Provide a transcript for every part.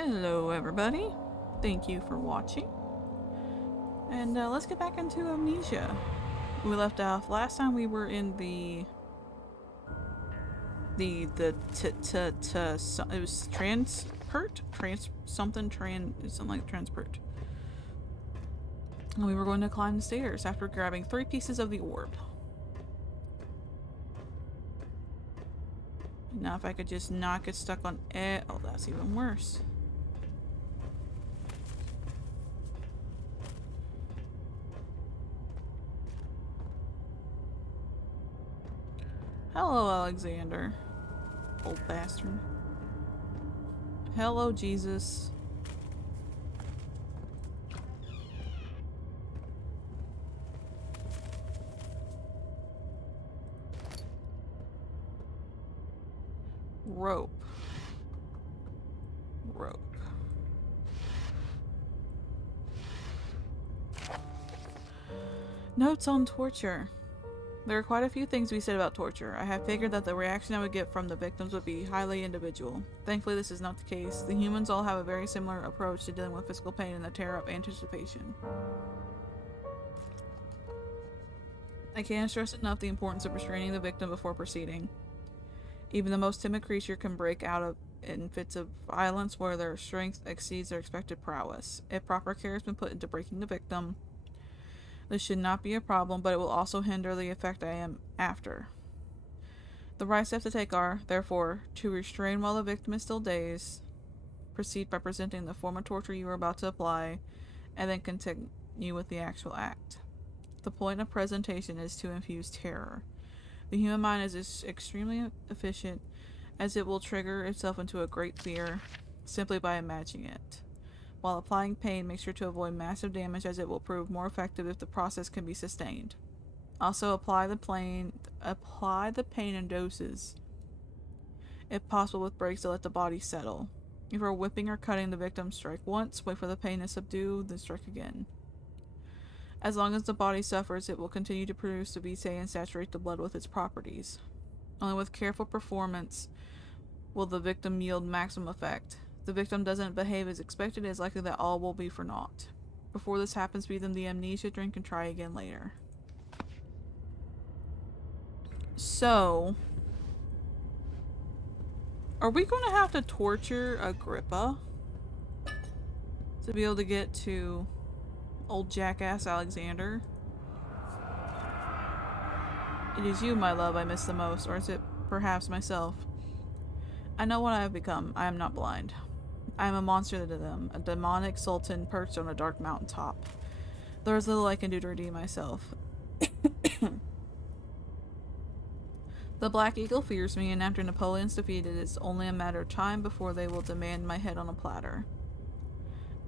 Hello everybody, thank you for watching, and let's get back into Amnesia. We left off last time. We were in it was something like transport, and we were going to climb the stairs after grabbing 3 pieces of the orb. Now if I could just not get stuck on it. Oh, that's even worse. Hello, Alexander. Old bastard. Hello, Jesus. Rope. Rope. Notes on torture. There are quite a few things to be said about torture. I have figured that the reaction I would get from the victims would be highly individual. Thankfully, this is not the case. The humans all have a very similar approach to dealing with physical pain and the terror of anticipation. I can't stress enough the importance of restraining the victim before proceeding. Even the most timid creature can break out in fits of violence where their strength exceeds their expected prowess. If proper care has been put into breaking the victim, this should not be a problem, but it will also hinder the effect I am after. The right steps to take are, therefore, to restrain while the victim is still dazed, proceed by presenting the form of torture you are about to apply, and then continue with the actual act. The point of presentation is to infuse terror. The human mind is extremely efficient, as it will trigger itself into a great fear simply by imagining it. While applying pain, make sure to avoid massive damage, as it will prove more effective if the process can be sustained. Also, apply the pain in doses, if possible with breaks to let the body settle. If you're whipping or cutting the victim, strike once, wait for the pain to subdue, then strike again. As long as the body suffers, it will continue to produce the vitae and saturate the blood with its properties. Only with careful performance will the victim yield maximum effect. If the victim doesn't behave as expected, it is likely that all will be for naught. Before this happens, feed them the amnesia drink and try again later. So, are we going to have to torture Agrippa to be able to get to old jackass Alexander? It is you, my love, I miss the most, or is it perhaps myself? I know what I have become. I am not blind. I am a monster to them, a demonic sultan perched on a dark mountaintop. There is little I can do to redeem myself. The Black Eagle fears me, and after Napoleon's defeated, it is only a matter of time before they will demand my head on a platter.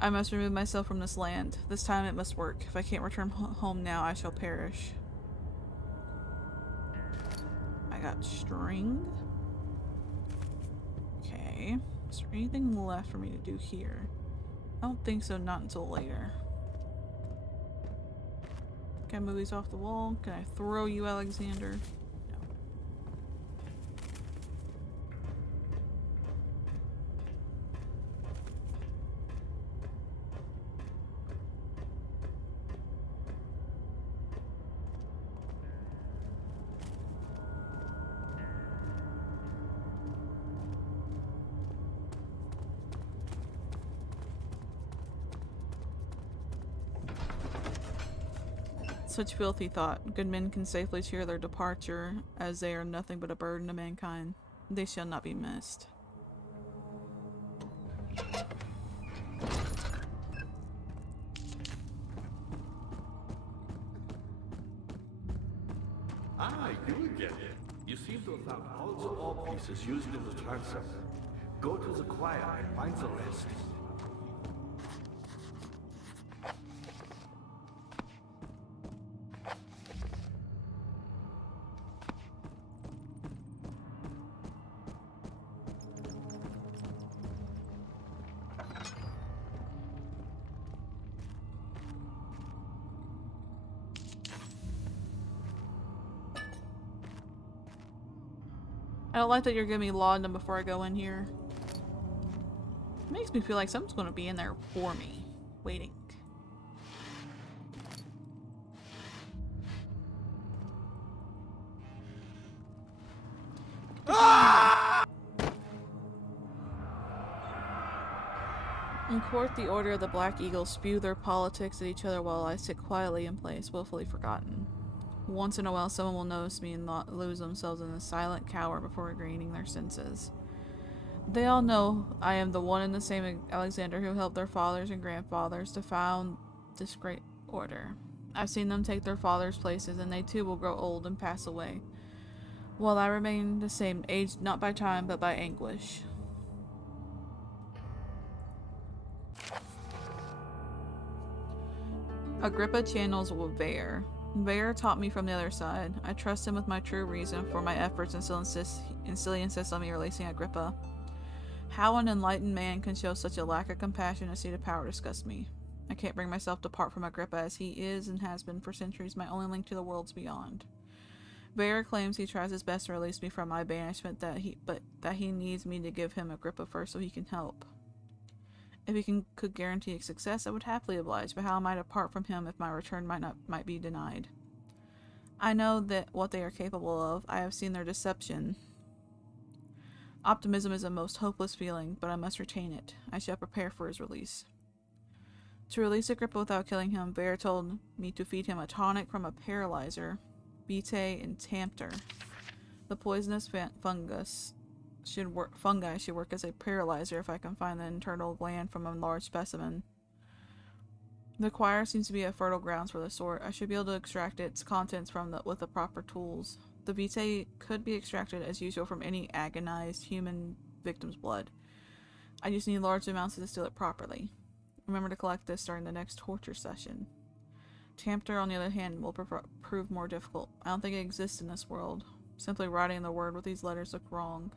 I must remove myself from this land. This time it must work. If I can't return home now, I shall perish. I got string. Okay. Is there anything left for me to do here? I don't think so, not until later. Can I move these off the wall? Can I throw you, Alexander? No. Such filthy thought. Good men can safely cheer their departure, as they are nothing but a burden to mankind. They shall not be missed. Ah, you again. You seem to have found all the ore pieces used in the transfer. Go to the choir and find the rest. I don't like that you're giving me laudanum before I go in here. Makes me feel like something's gonna be in there for me. Waiting. In court, the Order of the Black Eagle spew their politics at each other while I sit quietly in place, willfully forgotten. Once in a while, someone will notice me and lose themselves in a silent cower before regaining their senses. They all know I am the one and the same Alexander who helped their fathers and grandfathers to found this great order. I've seen them take their fathers' places, and they too will grow old and pass away, while I remain the same, aged not by time but by anguish. Agrippa channels Vare. Vare taught me from the other side. I trust him with my true reason for my efforts and still insists on me releasing Agrippa. How an enlightened man can show such a lack of compassion and seat of power disgusts me. I can't bring myself to part from Agrippa, as he is and has been for centuries my only link to the worlds beyond. Vare claims he tries his best to release me from my banishment, but that he needs me to give him Agrippa first so he can help. If he could guarantee success, I would happily oblige, but how am I to part from him if my return might be denied? I know that what they are capable of. I have seen their deception. Optimism is a most hopeless feeling, but I must retain it. I shall prepare for his release. To release Agrippa without killing him, Vare told me to feed him a tonic from a paralyzer, Vitae and Tampter. The poisonous fungi should work as a paralyzer if I can find the internal gland from a large specimen. The choir seems to be a fertile grounds for the sort. I should be able to extract its contents with the proper tools. The Vitae could be extracted as usual from any agonized human victim's blood. I just need large amounts to distill it properly. Remember to collect this during the next torture session. Tampter, on the other hand, will prove more difficult. I don't think it exists in this world. Simply writing the word with these letters look wrong.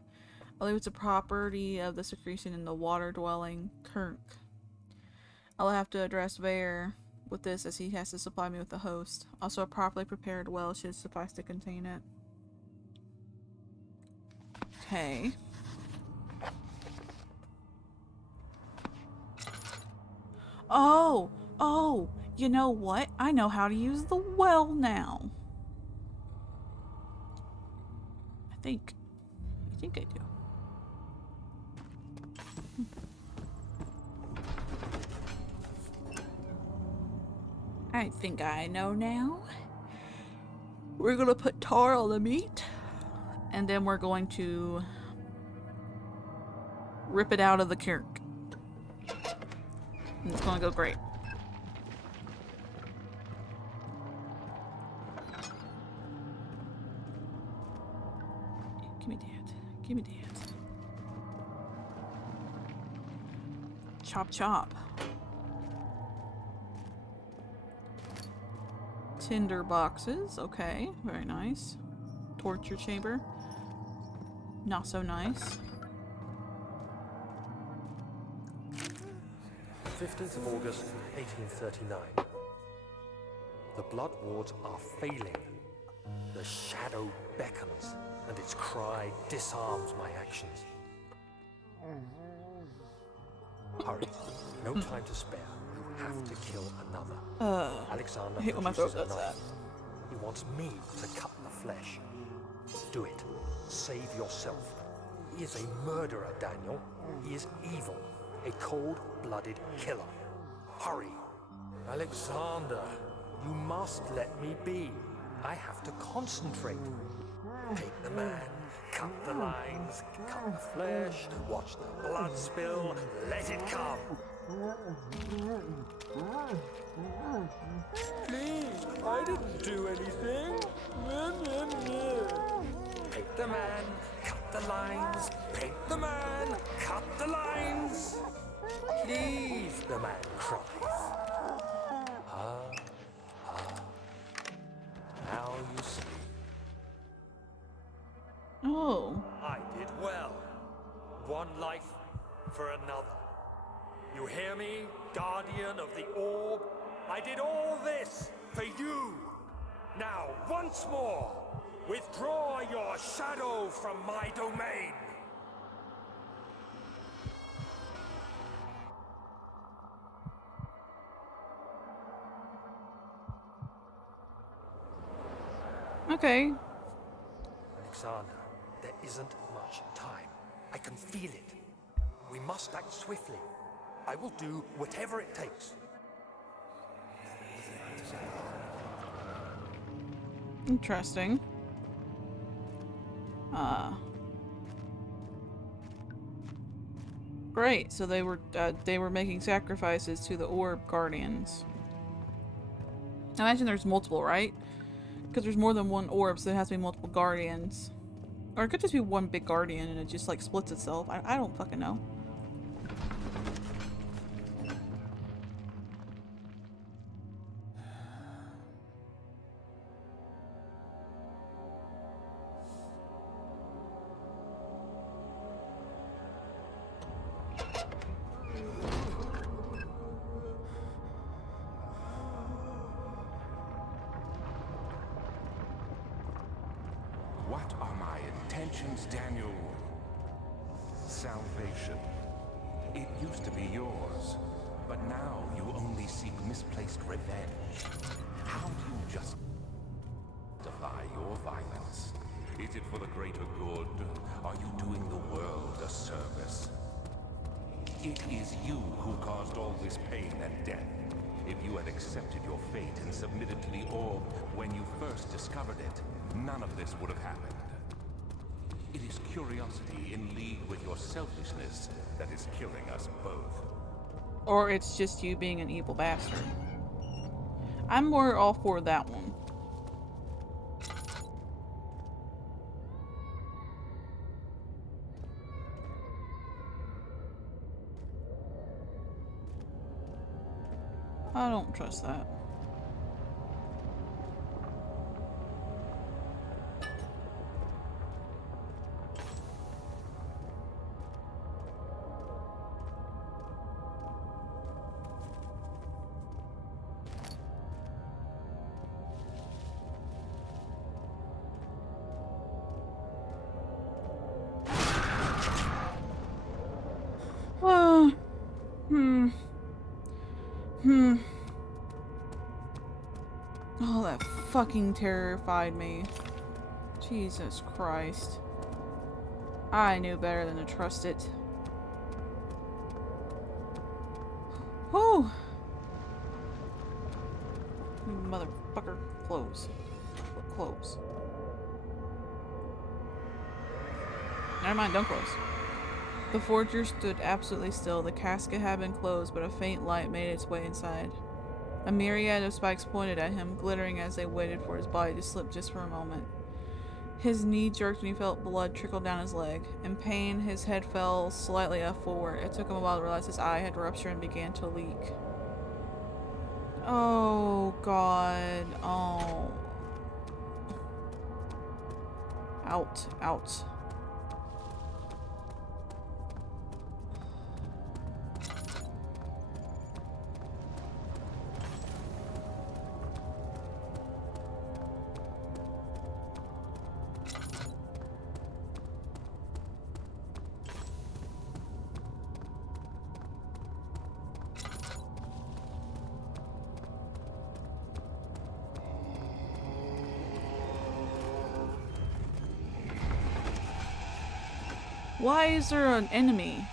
I believe it's a property of the secretion in the water-dwelling Kirk. I'll have to address Vare with this, as he has to supply me with the host. Also, a properly prepared well should suffice to contain it. Okay. Oh, you know what? I know how to use the well now. I think I do. I think I know now. We're gonna put tar on the meat, and then we're going to rip it out of the kirk. And it's gonna go great. Give me that. Give me that. Chop chop. Tinder boxes. Okay, very nice. Torture chamber. Not so nice. 15th of August, 1839. The blood wards are failing. The shadow beckons, and its cry disarms my actions. Hurry, no time to spare. You have to kill another. Alexander I hate when my throat produces a does that. knife. He wants me to cut the flesh. Do it. Save yourself. He is a murderer, Daniel. He is evil. A cold-blooded killer. Hurry. Alexander, you must let me be. I have to concentrate. Take the man, cut the lines, cut the flesh, watch the blood spill, let it come. Please, I didn't do anything. Paint the man, cut the lines, paint the man, cut the lines. Please, the man cries. Now you see. Oh. I did well. One life for another. You hear me, guardian of the orb? I did all this for you. Now, once more, withdraw your shadow from my domain. Okay. Alexander, there isn't much time. I can feel it. We must act swiftly. I will do whatever it takes. Interesting. Great. So they were making sacrifices to the orb guardians. I imagine there's multiple, right? Because there's more than one orb, so there has to be multiple guardians. Or it could just be one big guardian and it just like splits itself. I don't fucking know. What are my intentions, Daniel? Salvation. It used to be yours, but now you only seek misplaced revenge. How do you justify your violence? Is it for the greater good? Are you doing the world a service? It is you who caused all this pain and death. If you had accepted your fate and submitted to the orb when you first discovered it, none of this would have happened. It is curiosity in league with your selfishness that is killing us both. Or it's just you being an evil bastard. I'm more all for that one. I don't trust that. Oh, that fucking terrified me. Jesus Christ. I knew better than to trust it. Whew! You motherfucker. Close. Close. Never mind, don't close. The forger stood absolutely still. The casket had been closed, but a faint light made its way inside. A myriad of spikes pointed at him, glittering as they waited for his body to slip just for a moment. His knee jerked and he felt blood trickle down his leg. In pain, his head fell slightly up forward. It took him a while to realize his eye had ruptured and began to leak. Oh, God. Oh. Out. Out. Why is there an enemy?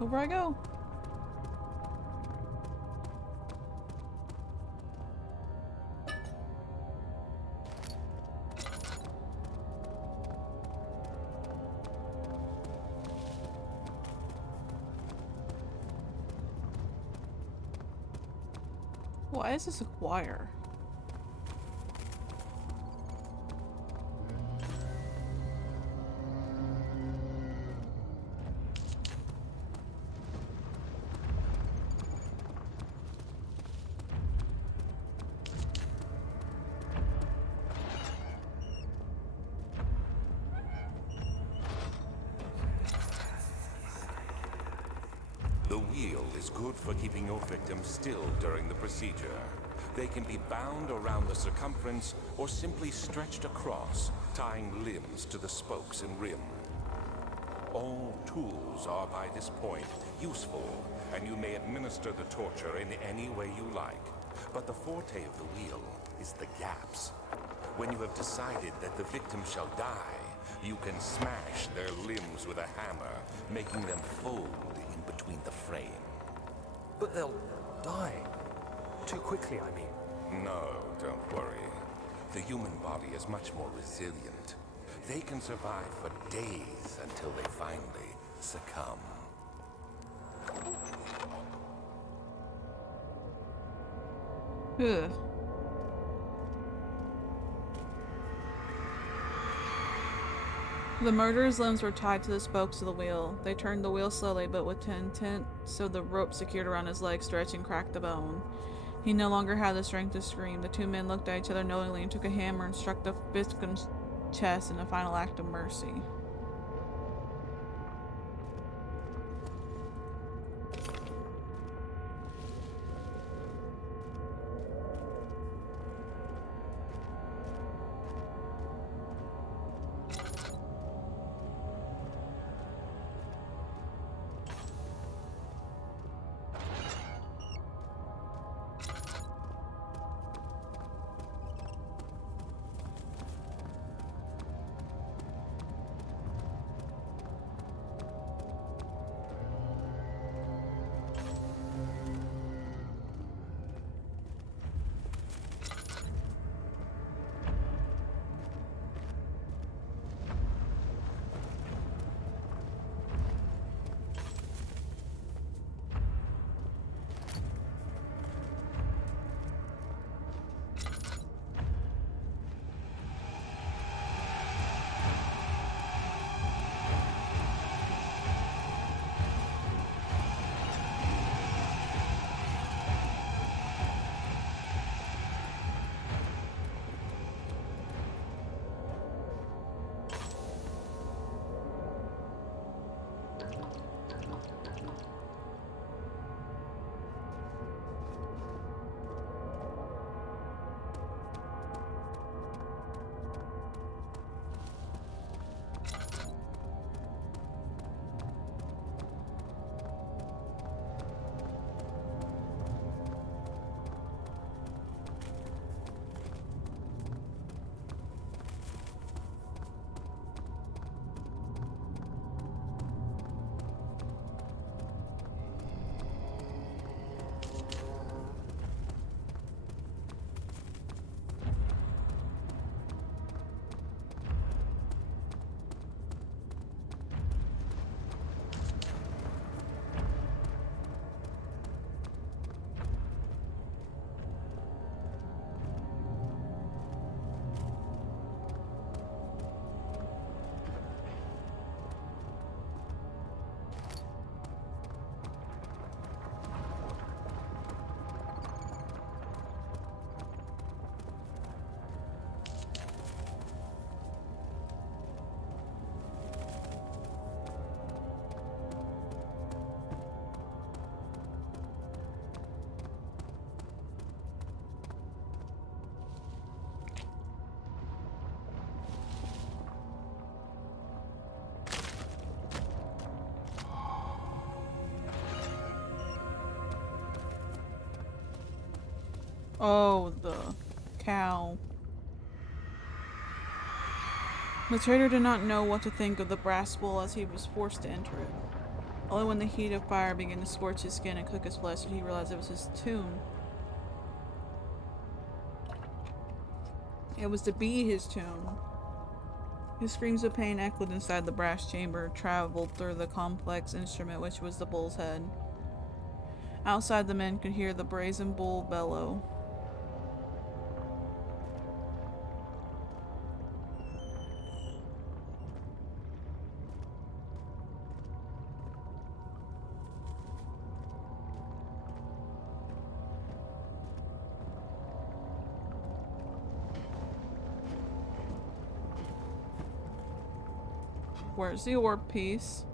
Over I go. Why is this a choir? is good for keeping your victims still during the procedure. They can be bound around the circumference or simply stretched across, tying limbs to the spokes and rim. All tools are by this point useful, and you may administer the torture in any way you like. But the forte of the wheel is the gaps. When you have decided that the victim shall die, you can smash their limbs with a hammer, making them fold in between the frame. But they'll die. Too quickly, I mean. No, don't worry. The human body is much more resilient. They can survive for days until they finally succumb. Ugh. The murderer's limbs were tied to the spokes of the wheel. They turned the wheel slowly, but with intent, so the rope secured around his leg stretched and cracked the bone. He no longer had the strength to scream. The two men looked at each other knowingly and took a hammer and struck the victim's chest in a final act of mercy. Oh, the cow. The trader did not know what to think of the brass bowl as he was forced to enter it. Only when the heat of fire began to scorch his skin and cook his flesh did he realize it was his tomb. It was to be his tomb. His screams of pain echoed inside the brass chamber, traveled through the complex instrument which was the bull's head. Outside, the men could hear the brazen bull bellow. Where's the orb piece?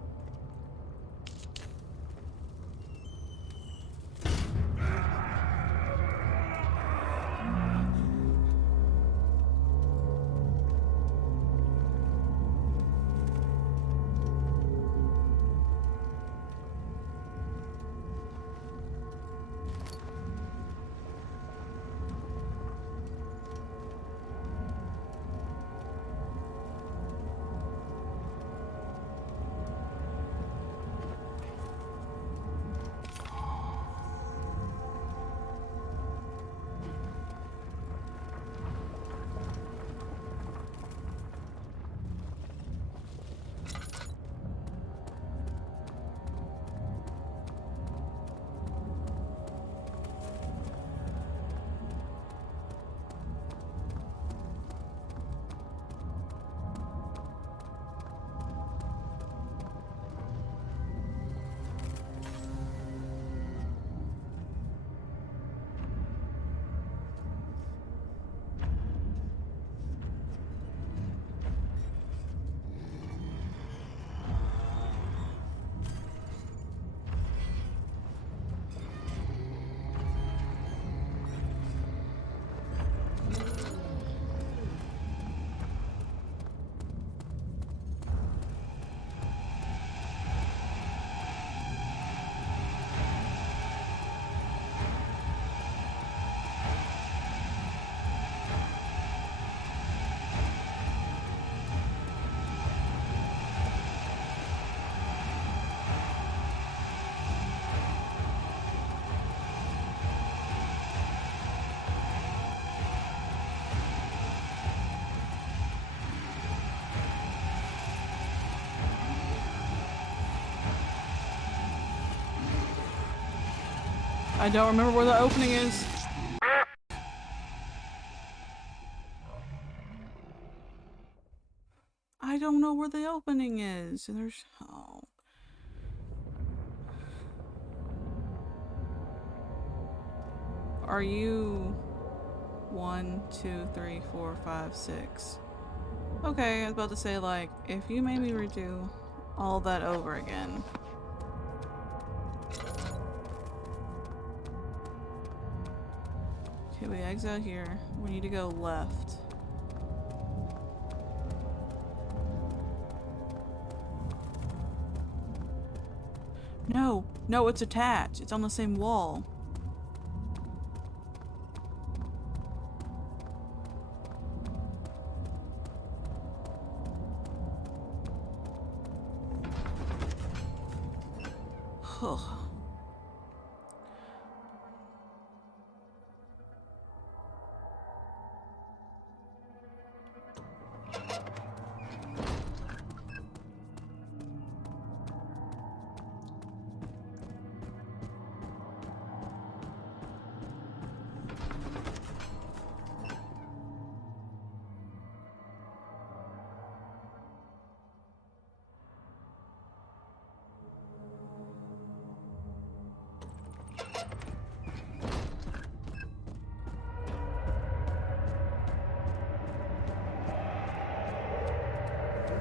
I don't remember where the opening is. I don't know where the opening is. There's... Oh. Are you... 1, 2, 3, 4, 5, 6? Okay, I was about to say, like, if you made me redo all that over again. Okay, we exit out here. We need to go left. No! No, it's attached. It's on the same wall. Ugh.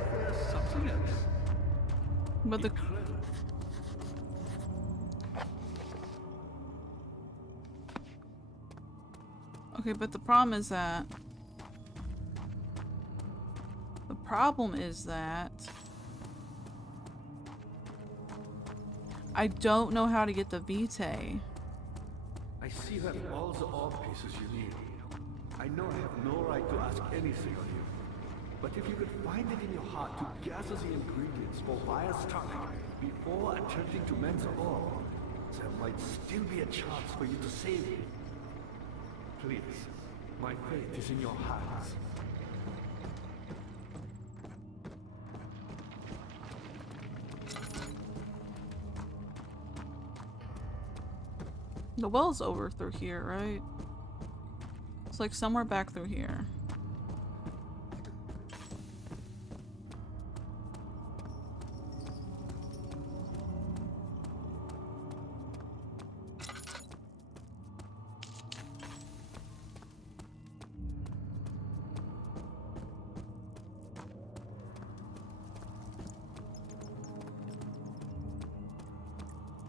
There's something else. But the... Okay, but the problem is that... The problem is that... I don't know how to get the Vitae. I see you have all the orb pieces you need. I know I have no right to ask anything of you. But if you could find it in your heart to gather the ingredients for Vire's tongue before attempting to mend the orb, there might still be a chance for you to save it. Please, my fate is in your hands. The well's over through here, right? It's like somewhere back through here.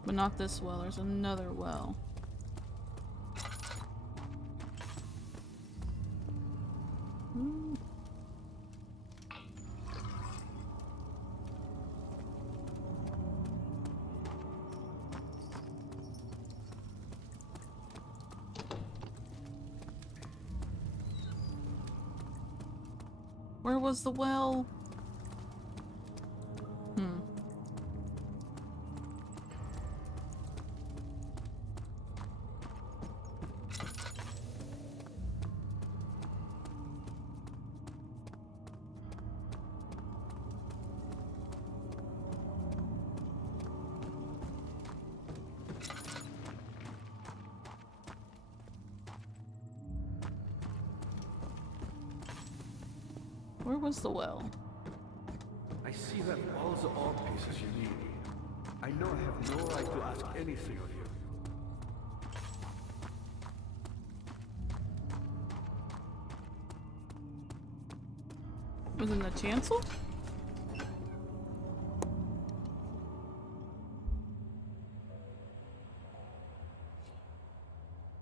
But not this well, there's another well. Where was the well? Where was the well? I see you have all the orb pieces you need. I know I have no right to ask anything of you. Was it in the chancel?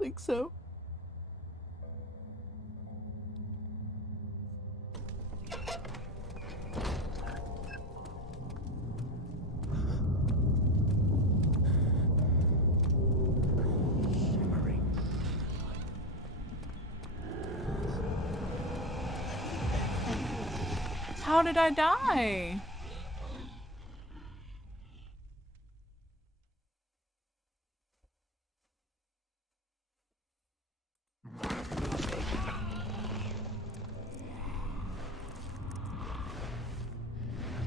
Think so. How did I die?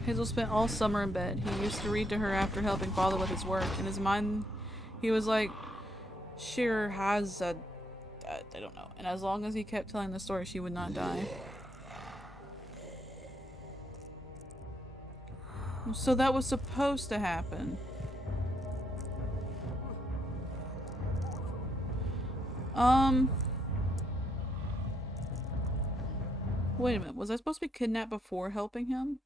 Hazel spent all summer in bed. He used to read to her after helping father with his work. In his mind, he was like, Shearer has a... I don't know. And as long as he kept telling the story, she would not die. So that was supposed to happen. Wait a minute. Was I supposed to be kidnapped before helping him?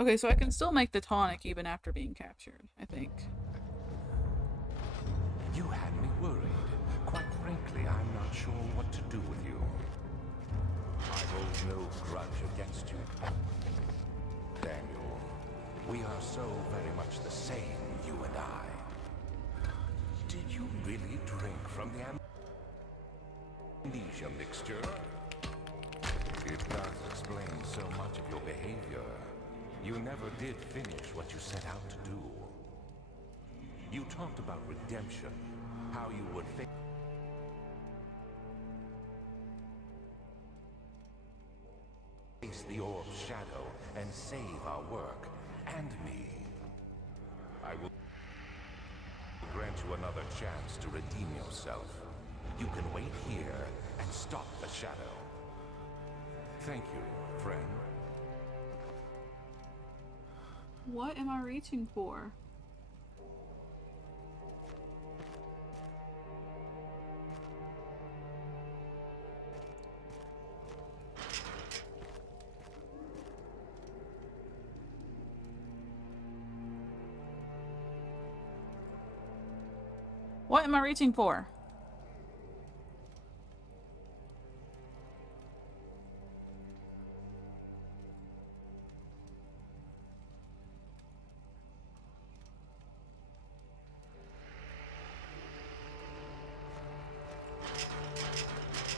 Okay, so I can still make the tonic even after being captured, I think. You had me worried. Quite frankly, I'm not sure what to do with you. I hold no grudge against you, Daniel. We are so very much the same, you and I. Did you really drink from the amnesia mixture? It does explain so much of your behavior. You never did finish what you set out to do. You talked about redemption, how you would face the orb's shadow and save our work and me. I will grant you another chance to redeem yourself. You can wait here and stop the shadow. Thank you, friend. What am I reaching for? What am I reaching for?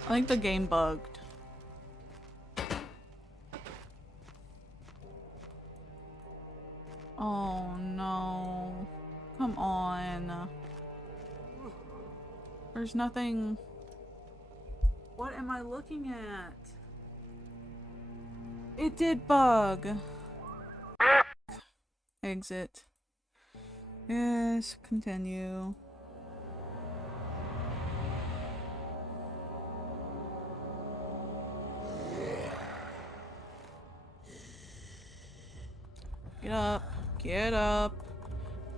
I think the game bugged. Oh no. Come on. There's nothing. What am I looking at? It did bug. Exit. Yes, continue. Get up. Get up.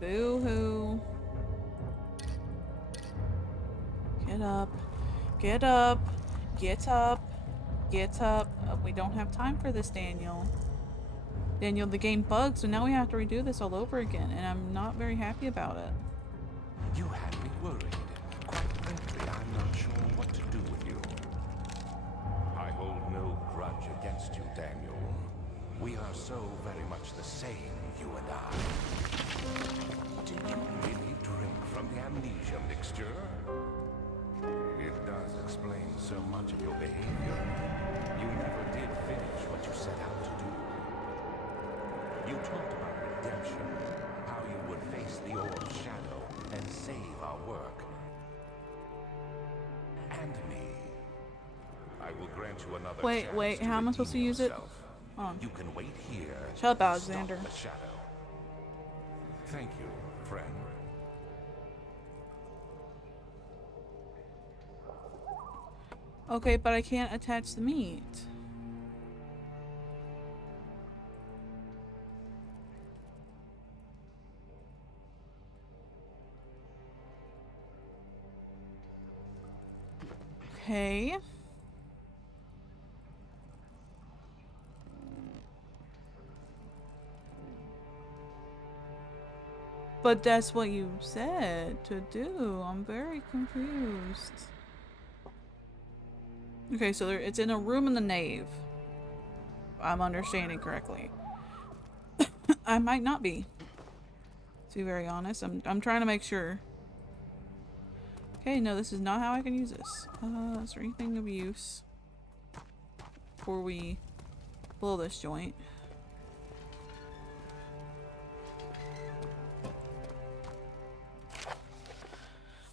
Boo-hoo. Get up. Get up. Get up. Get up. We don't have time for this, Daniel. Daniel, the game bugged, so now we have to redo this all over again, and I'm not very happy about it. You had me worried. Quite frankly, I'm not sure what to do with you. I hold no grudge against you, Daniel. We are so very much the same, you and I. Did you really drink from the amnesia mixture? It does explain so much of your behavior. You never did finish what you set out to do. You talked about redemption, how you would face the orb's shadow and save our work. And me. I will grant you another chance Wait, how am I supposed to use it? You can wait here. Shut up, Alexander. Stop the shadow. Thank you, friend. Okay, but I can't attach the meat. Okay. But that's what you said to do. I'm very confused. Okay, so it's in a room in the nave. I'm understanding correctly. I might not be. To be very honest, I'm trying to make sure. Okay, no, this is not how I can use this. Is there anything of use before we blow this joint?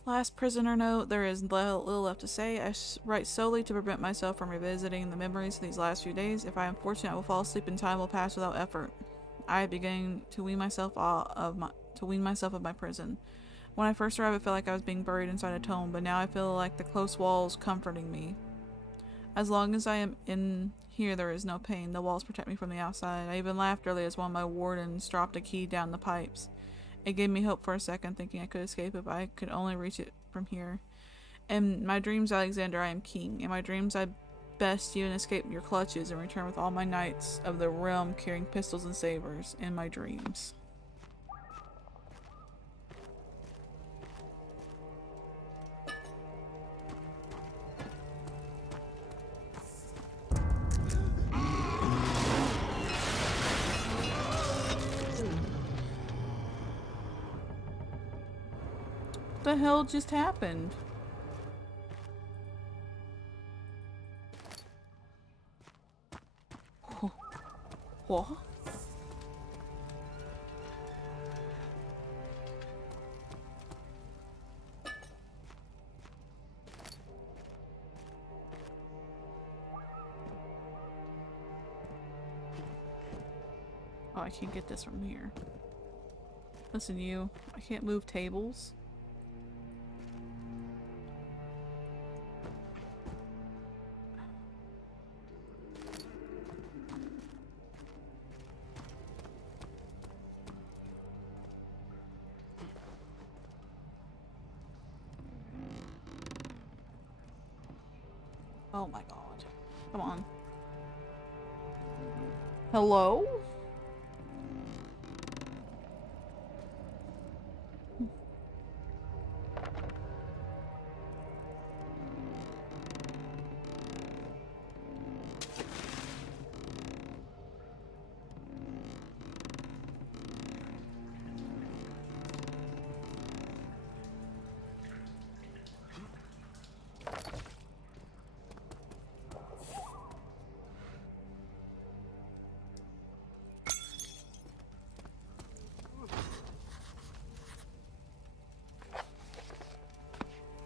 Last prisoner note, there is little left to say. I write solely to prevent myself from revisiting the memories of these last few days. If I am fortunate, I will fall asleep and time will pass without effort. I am beginning to wean myself of my prison. When I first arrived, I felt like I was being buried inside a tomb, but now I feel like the close walls comforting me. As long as I am in here, there is no pain. The walls protect me from the outside. I even laughed earlier as one of my wardens dropped a key down the pipes. It gave me hope for a second, thinking I could escape if I could only reach it from here. In my dreams, Alexander, I am king. In my dreams, I best you and escape your clutches and return with all my knights of the realm carrying pistols and sabers. In my dreams. What the hell just happened? What? Oh, I can't get this from here. Listen, you. I can't move tables. Oh my god. Come on. Hello?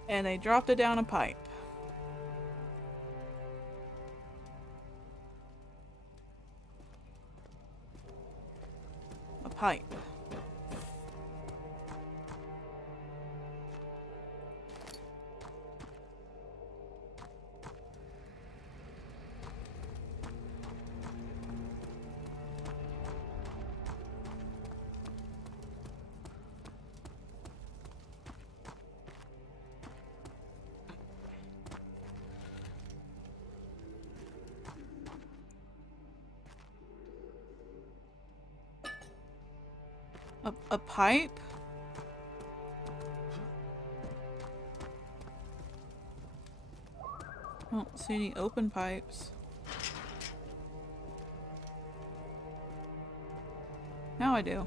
And they dropped it down a pipe. A pipe. A pipe? I don't see any open pipes. Now I do.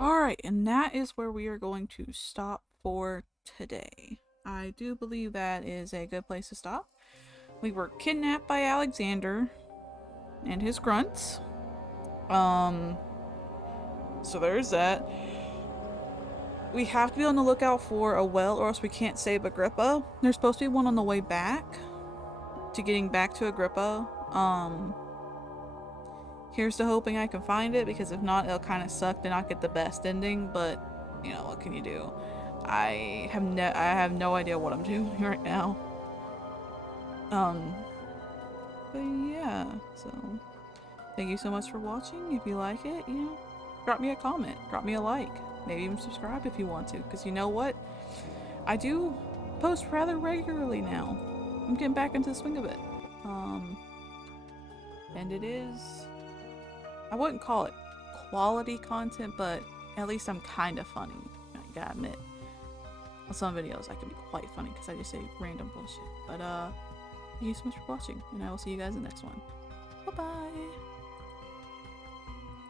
Alright, and that is where we are going to stop for today. I do believe that is a good place to stop. We were kidnapped by Alexander and his grunts. So there's that. We have to be on the lookout for a well or else we can't save Agrippa. There's supposed to be one on the way back to getting back to Agrippa. Here's to hoping I can find it, because if not, it'll kind of suck to not get the best ending, but you know, what can you do? I have no idea what I'm doing right now. But yeah, so thank you so much for watching. If you like it, you know, drop me a comment, drop me a like, maybe even subscribe if you want to, because you know what? I do post rather regularly now. I'm getting back into the swing of it. And it is, I wouldn't call it quality content, but at least I'm kind of funny. I gotta admit. On some videos I can be quite funny because I just say random bullshit. But thank you so much for watching, and I will see you guys in the next one. Bye bye!